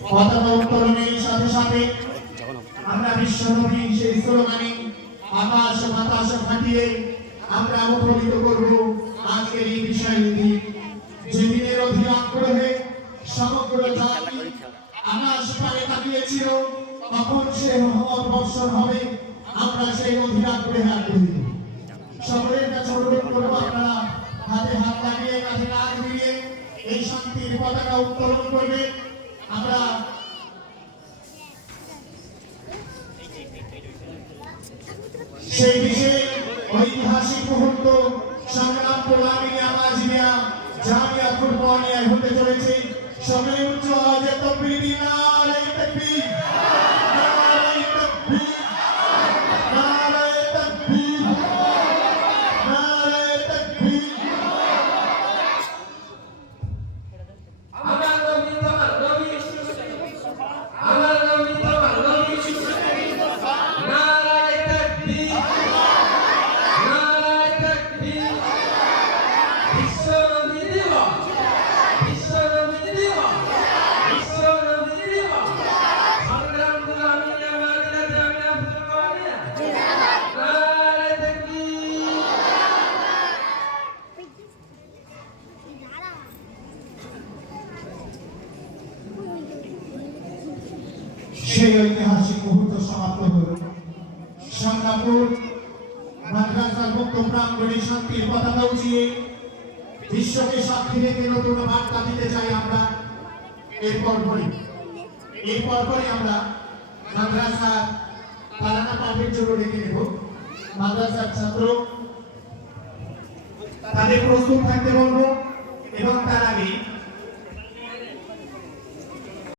পতাকা উত্তোলনের সাথে সাথে আমরা বিশ্বনবী সেই স্লোগানে আকাশ বাতাস ফাটিয়ে আমরা মুখরিত করব আজকের এই বিষয়টি। যেদিনের অধীর আগ্রহে সমগ্র জাতি আকাশ পানে তাকিয়েছিল, তখন সে মহৎ বর্ষণ হবে। আমরা সেই অধীর আগ্রহে আগ্রহী। সকলের কাছে অনুরোধ করবো, আপনারা হাতে হাত লাগিয়ে কাঁধে কাঁধ মিলিয়ে এই শান্তির পতাকা উত্তোলন করবে। আমরা সেই বিশেষ ঐতিহাসিক মুহূর্ত সংগ্রাম প্রণালী আমাজিয়া জামিয়া কুরবানিয়া হতে চলেছে। সকলে উচ্চ আওয়াজে তাকবীর, নারে তাকবীর, নারে তাকবীর, নারে তাকবীর, নারে তাকবীর। আমার নবী তোমার নবী, আমার নবী তোমার নবী, নারে তাকবীর, নারে তাকবীর। বিশ্ব নবী দিবস, বিশ্ব নবী দিবস, বিশ্ব নবী দিবস। সংগ্রাম প্রণালী আমাজিয়া জামিয়া কুরবানিয়া নারে তাকবীর। সেই ঐতিহাসিক মুহূর্ত সমাপ্ত হল। সংগ্রামপুর মাদ্রাসার মুক্ত প্রাঙ্গণে শান্তির পতাকা উঠিয়ে বিশ্বকে সাক্ষী রেখে নতুন বার্তা দিতে চাই আমরা। এরপরই আমরা মাদ্রাসার তালানা পাঠের জন্য ডেকে নেব। মাদ্রাসার ছাত্র তাদের প্রস্তুত থাকতে বলবো এবং তার আগে